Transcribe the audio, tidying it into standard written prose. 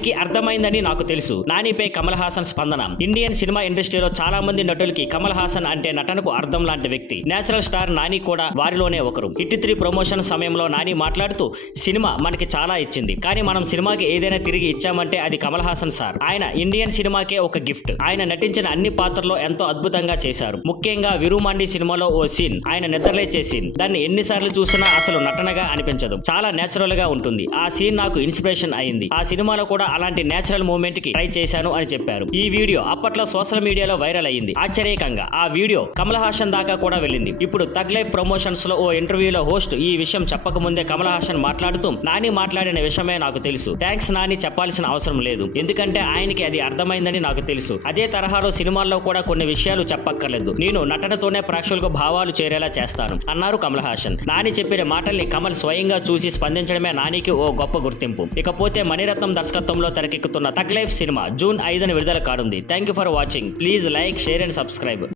ఆయనకి అర్థమైందని నాకు తెలుసు. నానిపై కమల్ హాసన్ స్పందన. ఇండియన్ సినిమా ఇండస్ట్రీలో చాలా మంది నటులకి కమల్ హాసన్ అంటే నటనకు అర్థం లాంటి వ్యక్తి. నేచురల్ స్టార్ నాని కూడా వారిలోనే ఒకరు. హిట్ 3 ప్రమోషన్ సమయంలో నాని మాట్లాడుతూ, సినిమా మనకి చాలా ఇచ్చింది, కానీ మనం సినిమాకి ఏదైనా తిరిగి ఇచ్చామంటే అది కమల్ హాసన్ సార్. ఆయన ఇండియన్ సినిమాకే ఒక గిఫ్ట్. ఆయన నటించిన అన్ని పాత్రల్లో ఎంతో అద్భుతంగా చేశారు. ముఖ్యంగా విరుమాండి సినిమాలో ఓ సీన్, ఆయన నిద్రలేచే సీన్, దాన్ని ఎన్నిసార్లు చూసినా అసలు నటనగా అనిపించదు. చాలా నేచురల్ గా ఉంటుంది. ఆ సీన్ నాకు ఇన్స్పిరేషన్ అయింది. ఆ సినిమాలో కూడా అలాంటి నేచురల్ మూమెంట్ కి ట్రై చేశాను అని చెప్పారు. ఈ వీడియో అప్పట్లో సోషల్ మీడియాలో వైరల్ అయింది. ఆశ్చర్యకంగా ఆ వీడియో కమల్ హాసన్ దాకా కూడా వెళ్ళింది. ఇప్పుడు తగ్ లైఫ్ ప్రమోషన్స్ లో ఓ ఇంటర్వ్యూలో హోస్ట్ ఈ విషయం చెప్పకముందే కమల్ హాసన్ మాట్లాడుతూ, నాని మాట్లాడిన విషయమే నాకు తెలుసు. థ్యాంక్స్ నాని చెప్పాల్సిన అవసరం లేదు, ఎందుకంటే ఆయనకి అది అర్థమైందని నాకు తెలుసు. అదే తరహాలో సినిమాల్లో కూడా కొన్ని విషయాలు చెప్పక్కర్లేదు. నేను నటనతోనే ప్రేక్షకులకు భావాలు చేరేలా చేస్తాను అన్నారు కమల్ హాసన్. నాని చెప్పిన మాటల్ని కమల్ స్వయంగా చూసి స్పందించడమే నానికి ఓ గొప్ప గుర్తింపు. ఇకపోతే మణిరత్నం దర్శకత్వంలో తెరకెక్కుతున్న తగ్ లైఫ్ సినిమా జూన్ 5న విడుదల కానుంది. Thank you for watching. Please like, share and subscribe.